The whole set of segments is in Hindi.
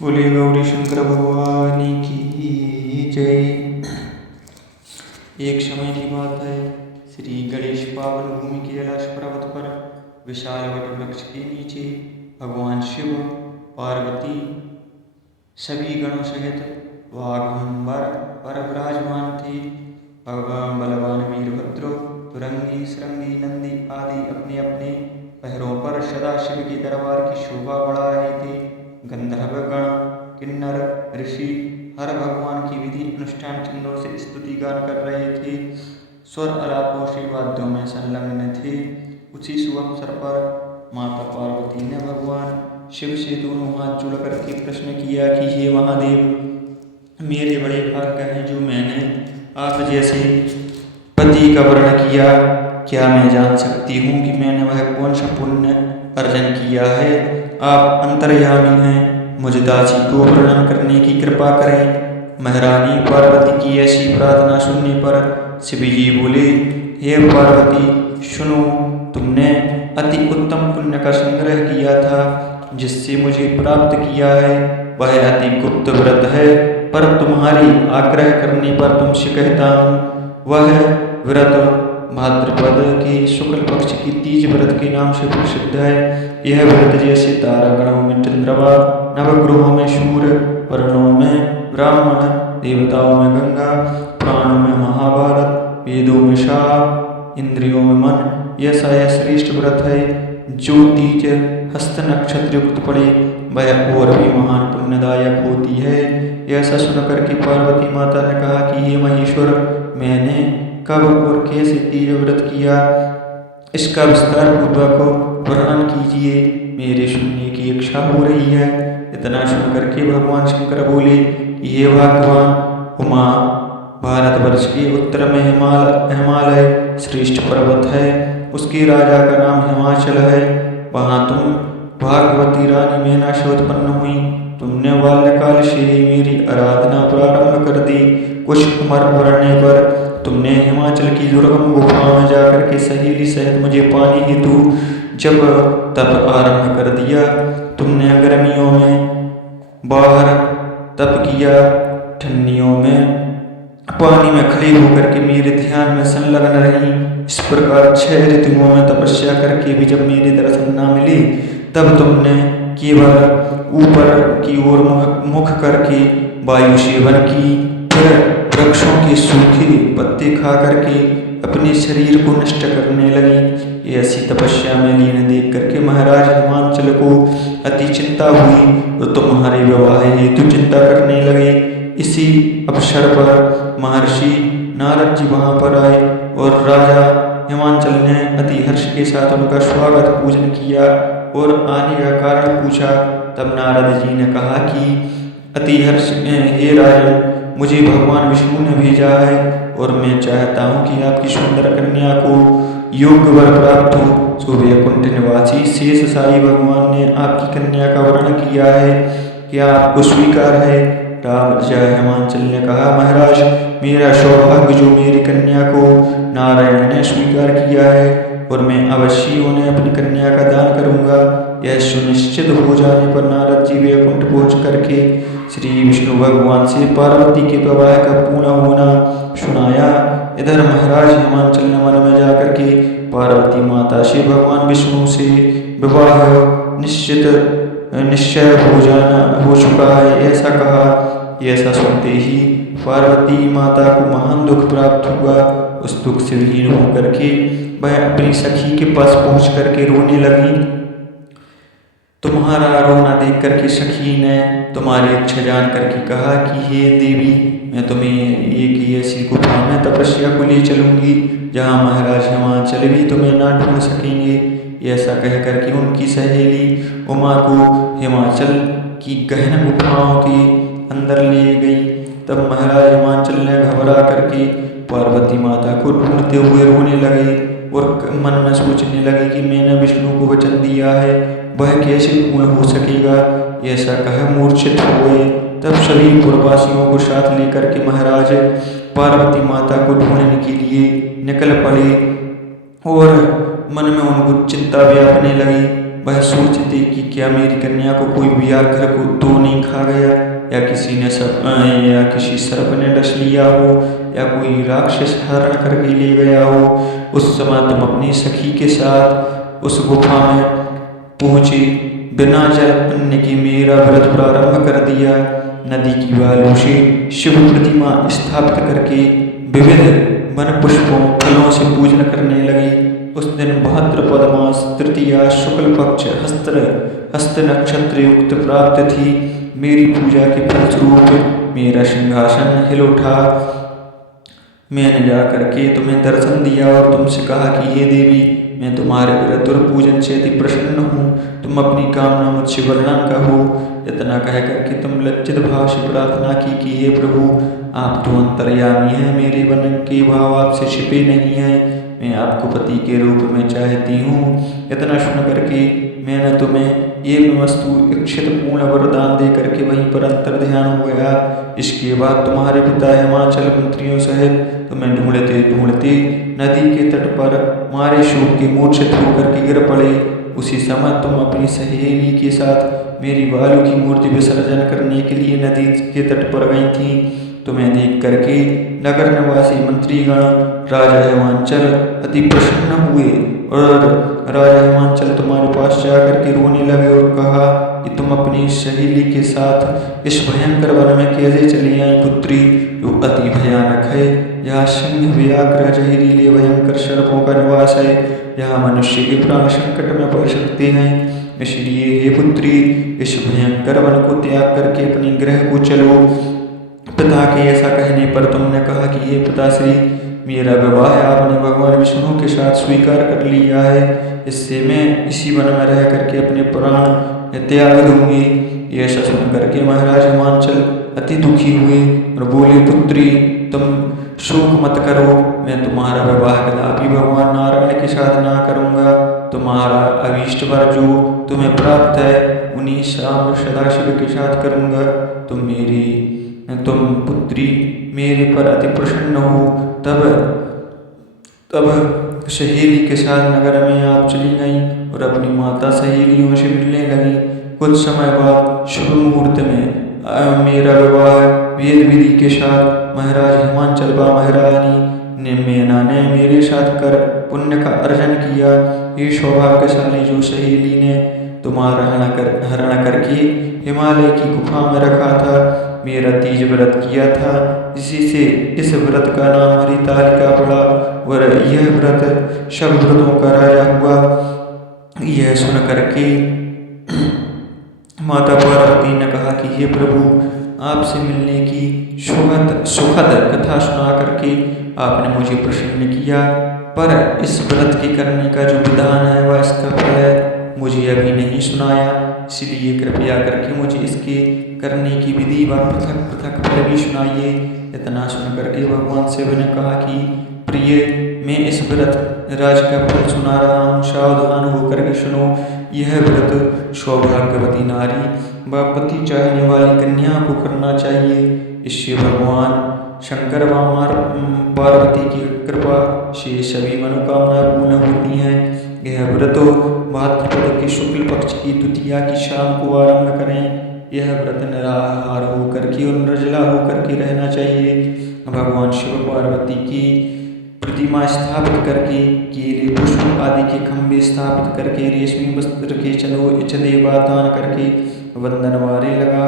बोले गौरी शंकर भगवान की जय। एक समय की बात है, श्री गणेश पावन भूमि के कैलाश पर्वत पर विशाल वट वृक्ष के नीचे भगवान शिव, पार्वती सभी गणों सहित वाघंबर पर विराजमान थे। भगवान बलवान वीरभद्र, तुरंगी, श्रृंगी, नंदी आदि अपने अपने पैरों पर सदाशिव के दरबार की शोभा बढ़ा रहे थे। गंधर्व गण, किन्नर, ऋषि हर भगवान की विधि अनुष्ठान चिन्हों से स्तुति गान कर रहे थे। स्वर आलापों से वाद्यों में संलग्न थे। उसी शुभ अवसर पर माता पार्वती ने भगवान शिव से दोनों हाथ जोड़ करके प्रश्न किया कि हे महादेव, मेरे बड़े भाग्य हैं जो मैंने आप जैसे पति का वर्ण किया। क्या मैं जान सकती हूँ कि मैंने वह कौन सा पुण्य अर्जन किया है? आप अंतर्यामी हैं, मुझ दासी को वर्णन करने की कृपा करें। महारानी पार्वती की ऐसी प्रार्थना सुनने पर शिव जी बोले, हे पार्वती सुनो, तुमने अति उत्तम पुण्य का संग्रह किया था जिससे मुझे प्राप्त किया है। वह अति गुप्त व्रत है, पर तुम्हारी आग्रह करने पर तुमसे कहता हूँ। वह व्रत भाद्रपद के शुक्ल पक्ष की तीज व्रत के नाम से प्रसिद्ध है। यह व्रत जैसे तारागणों में चंद्रमा, नवग्रहों में सूर्य, वर्णों में ब्राह्मण, देवताओं में गंगा, प्राणों में महाभारत, वेदों में शाह, इंद्रियों में मन, ऐसा यह श्रेष्ठ व्रत है। जो तीज हस्त नक्षत्र युक्त पड़े वह और भी महान पुण्यदायक होती है। ऐसा सुनकर के पार्वती माता ने कहा कि हे महेश्वर, मैंने कब और कैसे तीज व्रत किया, इसका विस्तार पूर्वक वर्णन कीजिए, मेरे सुनने की इच्छा हो रही है। इतना सुनकर के भगवान शंकर बोले, ये भगवान उमा, भारतवर्ष के उत्तर में हिमालय श्रेष्ठ पर्वत है। उसके राजा का नाम हिमाचल है। वहाँ तुम भागवती रानी मैना से उत्पन्न हुई। तुमने बाल्यकाल से ही मेरी आराधना प्रारंभ कर दी। कुछ उम्र बढ़ने पर तुमने हिमाचल की दुर्गम गुफा में जाकर के सहेली सहित मुझे पानी हेतु जब तप आरंभ कर दिया। तुमने गर्मियों में बाहर तप किया, ठंडियों में पानी में खड़ी होकर के मेरे ध्यान में संलग्न रही। इस प्रकार 6 ऋतुओं में तपस्या करके भी जब मेरे दर्शन न मिले, तब तुमने केवल ऊपर की ओर मुख करके वायु सेवन की, फिर वृक्षों के सूखे पत्ते खा करके अपने शरीर को नष्ट करने लगी। ऐसी तपस्या में लीन देख करके महाराज हिमाचल को अति चिंता हुई तो तुम्हारे विवाह हेतु चिंता करने लगे। इसी अवसर पर महर्षि नारद जी वहाँ पर आए और राजा हिमाचल ने अति हर्ष के साथ उनका स्वागत पूजन किया और आने का कारण पूछा। तब नारद जी ने कहा कि अति हर्ष हे राजन, मुझे भगवान विष्णु ने भेजा है और मैं चाहता हूँ कि आपकी सुंदर कन्या को योग्य वर प्राप्त हो। सो वैकुंठ निवासी शेष साई भगवान ने आपकी कन्या का वर्ण किया है, क्या आपको स्वीकार है? राजा हिमाचल ने कहा, महाराज, मेरा सौभाग्य जो मेरी कन्या को नारायण ने स्वीकार किया है और मैं अवश्य उन्हें अपनी कन्या का दान करूंगा। यह सुनिश्चित हो जाने पर नारद जी वैकुंठ पहुंच करके श्री विष्णु भगवान से पार्वती के विवाह का पूर्ण होना सुनाया। इधर महाराज हिमाचल ने मन में जाकर के पार्वती माता से भगवान विष्णु से विवाह निश्चय हो चुका है ऐसा कहा। ऐसा सुनते ही पार्वती माता को महान दुख प्राप्त हुआ। उस दुख से विलीन होकर के वह अपनी सखी के पास पहुंच करके रोने लगी। तुम्हारा रोना देख करके सखी ने तुम्हारी इच्छा जान करके कहा कि हे देवी, मैं तुम्हें एक ऐसी गुफा में तपस्या को ले चलूंगी जहाँ महाराज हिमाचल भी तुम्हें ना ढूंढ सकेंगे। ऐसा कह करके उनकी सहेली उमा को हिमाचल की गहन गुफाओं के अंदर ले गई। तब महाराज हिमाचल ने घबरा करके पार्वती माता को ढूंढते हुए रोने लगे और मन में सोचने लगे कि मैंने विष्णु को वचन दिया है, वह कैसे पूर्ण हो सकेगा। ऐसा कह मूर्छित हो गए। तब सभी पुरवासियों को साथ लेकर के महाराज पार्वती माता को ढूंढने के लिए निकल पड़े और मन में उनको चिंता व्यापने लगी। वह सोचते कि क्या मेरी कन्या को कोई व्याघ्र को तो नहीं खा गया, या किसी सर्प ने डस लिया हो, या कोई राक्षस हरण करके ले गया हो। उस समय तुम अपनी सखी के साथ उस गुफा में पहुँचे। बिना जल अन्न के मेरा व्रत प्रारंभ कर दिया। नदी की बालू से शिव प्रतिमा स्थापित करके विविध वन पुष्पों फलों से पूजन करने लगी। उस दिन भाद्रपद मास तृतीया शुक्ल पक्ष हस्त नक्षत्र युक्त प्राप्त थी। मेरी पूजा के फलस्वरूप मेरा सिंहासन हिल उठा। मैंने जाकर के तुम्हें दर्शन दिया और तुमसे कहा कि हे देवी, मैं तुम्हारे व्रत और पूजन से अति प्रसन्न हूँ। तुम अपनी कामना मुझसे वर्णन कहो। इतना कह करके तुम लज्जित भाव से प्रार्थना की कि हे प्रभु, आप तो अंतर्यामी हैं, मेरे मन के भाव आपसे छिपे नहीं हैं। मैं आपको पति के रूप में चाहती हूँ। इतना सुन करके मैंने तुम्हें ये वस्तु इच्छित पूर्ण वरदान दे करके वहीं पर अंतर ध्यान हो गया। इसके बाद तुम्हारे पिता हिमाचल मंत्रियों सहित तुम्हें ढूंढते ढूंढते नदी के तट पर मारे शोक के मूर्छित होकर के गिर पड़े। उसी समय तुम अपनी सहेली के साथ मेरी बालू की मूर्ति विसर्जन करने के लिए नदी के तट पर गई थी। तुम्हें देख करके नगर निवासी मंत्रीगण राजा हिमांचल अति प्रसन्न हुए और राजा हिमांचल तुम्हारे पास जाकर के रोने लगे और कहा कि तुम अपनी सहेली के साथ इस भयंकर वन में कैसे चली आई पुत्री, जो अति भयानक है। यहाँ सिंह, व्याघ्र, जहरीले भयंकर सर्पों का निवास है। यहाँ मनुष्य के प्राण संकट में पड़ सकते हैं। इसलिए हे पुत्री, इस भयंकर वन को त्याग करके अपने गृह को चलो। पिता के ऐसा कहने पर तुमने कहा कि हे पिताश्री, मेरा विवाह आपने भगवान विष्णु के साथ स्वीकार कर लिया है। इससे मैं इसी वन में रह करके अपने प्राण त्याग दूंगी। यह सुन करके महाराज हिमांचल अति दुखी हुए और बोले, पुत्री तुम शोक मत करो, मैं तुम्हारा विवाह कदापि भगवान नारायण के साथ ना करूँगा। तुम्हारा अभीष्ट वर जो तुम्हें प्राप्त है उन्हीं शाम सदाशिव के साथ करूँगा। तुम पुत्री मेरे पर अति प्रसन्न हो। तब सहेली के साथ नगर में आप चली गई और अपनी माता सहेलियों से मिलने लगी। कुछ समय बाद शुभ मुहूर्त में मेरा विवाह वेद विधि के साथ महाराज हिमांचल व महारानी मैना ने मेरे साथ कर पुण्य का अर्जन किया। ये सौभाग्यशाली जो सहेली ने तुम्हारा हरण करके हिमालय की गुफा में रखा था, मेरा तीज व्रत किया था, इसी से इस व्रत का नाम हरितालिका पड़ा और यह व्रत सब व्रतों का राजा हुआ। यह सुन करके माता पार्वती ने कहा कि हे प्रभु, आपसे मिलने की सुखद कथा सुना करके आपने मुझे प्रसन्न किया, पर इस व्रत के करने का जो विधान है वह इसका फल है मुझे अभी नहीं सुनाया। इसलिए कृपया करके मुझे इसके करने की विधि व पृथक पृथक फल भी सुनाइए। इतना सुन करके भगवान शिव ने कहा कि प्रिय, मैं इस व्रत राज का फल सुना रहा हूँ, सावधान होकर के सुनो। यह व्रत सौभाग्यवती नारी व पति चाहने वाली कन्या को करना चाहिए। इससे भगवान शंकर व पार्वती की कृपा से सभी मनोकामना पूर्ण होती हैं। यह व्रत भाद्रपद के शुक्ल पक्ष की द्वितीया की शाम को आरंभ करें। यह व्रत निराहार होकर के और निर्जला होकर के रहना चाहिए। भगवान शिव पार्वती की प्रतिमा स्थापित करके, केले पुष्प आदि के खंभे स्थापित करके, रेशमी वस्त्र के चंदेवा दान करके वंदन वारे लगा,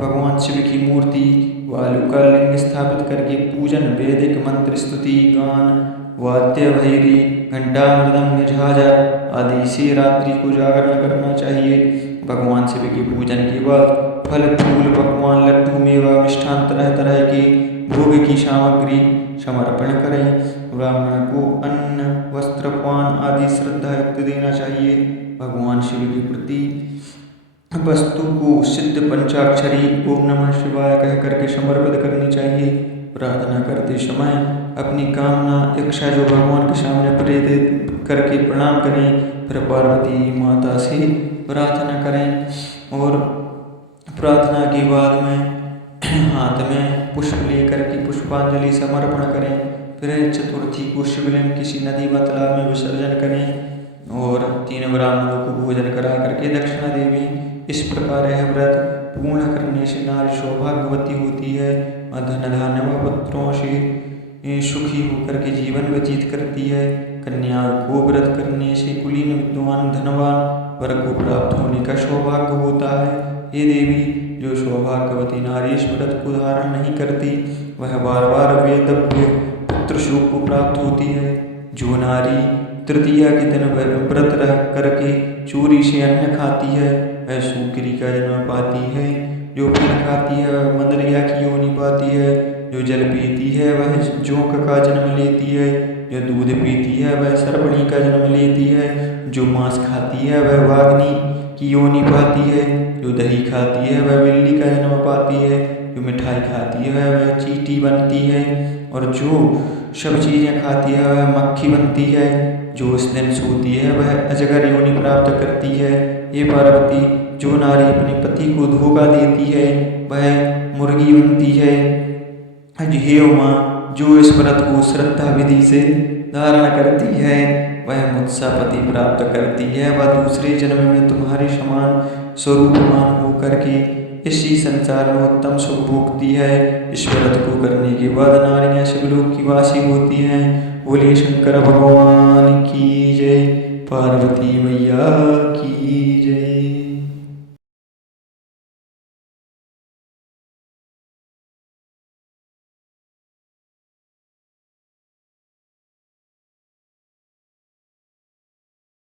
भगवान शिव की मूर्ति वालू का लिंग स्थापित करके पूजन, वैदिक मंत्र, स्तुति, गान, वाद्य, भैरी, घंटा, मृदंग, झांझर आदि से रात्रि को जागरण करना चाहिए। भगवान शिव के पूजन के बाद फल, फूल, पकवान, लड्डू, मेवा, मिष्ठान, तरह तरह के भोग की सामग्री समर्पण करें। ब्राह्मण को अन्न, वस्त्र, पान आदि श्रद्धा युक्त देना चाहिए। भगवान शिव के प्रति वस्तु को सिद्ध पंचाक्षरी ओम नमः शिवाय कह करके समर्पित करनी चाहिए। प्रार्थना करते समय अपनी कामना इच्छा जो भगवान के सामने प्रेरित करके प्रणाम करें। फिर पार्वती माता से प्रार्थना करें और प्रार्थना के बाद में हाथ में पुष्प लेकर के पुष्पांजलि समर्पण करें। फिर चतुर्थी को शिवलिंग किसी नदी व तालाब में विसर्जन करें। और 3 ब्राह्मणों को भोजन करा करके दक्षिणा देवी। इस प्रकार यह व्रत पूर्ण करने से नारी सौभाग्यवती होती है और धन धान्य व पुत्रों से सुखी होकर के जीवन व्यतीत करती है। कन्या को व्रत करने से कुलीन विद्वान धनवान वर को प्राप्त होने का सौभाग्य होता है। हे देवी, जो सौभाग्यवती नारी इस व्रत को धारण नहीं करती वह बार बार वेदव्य पुत्र शोक को प्राप्त होती है। जो नारी तृतीया के दिन व्रत रह करके चोरी से अन्न खाती है वह सूकरी का जन्म पाती है। जो फल खाती है वह मंदरिया की योनि पाती है। जो जल पीती है वह जोंक का जन्म लेती है। जो दूध पीती है वह सर्पणी का जन्म लेती है। जो मांस खाती है वह वाग्नी की योनि पाती है। जो दही खाती है वह बिल्ली का जन्म पाती है। जो मिठाई खाती है वह चींटी बनती है। और जो सब चीज़ें खाती है वह मक्खी बनती है। जो उस दिन सोती है वह अजगर योनि प्राप्त करती है। ये पार्वती, जो नारी अपने पति को धोखा देती है वह मुर्गी बनती है। हे उमा, जो इस व्रत को श्रद्धा विधि से धारण करती है वह मुझसे पति प्राप्त करती है। वह दूसरे जन्म में तुम्हारे समान स्वरूपमान होकर के इसी संसार में उत्तम सुख भोगती है। इस व्रत को करने के बाद नारियां शिवलोक की वासी होती हैं। बोले शंकर भगवान की जय, पार्वती मैया की जय।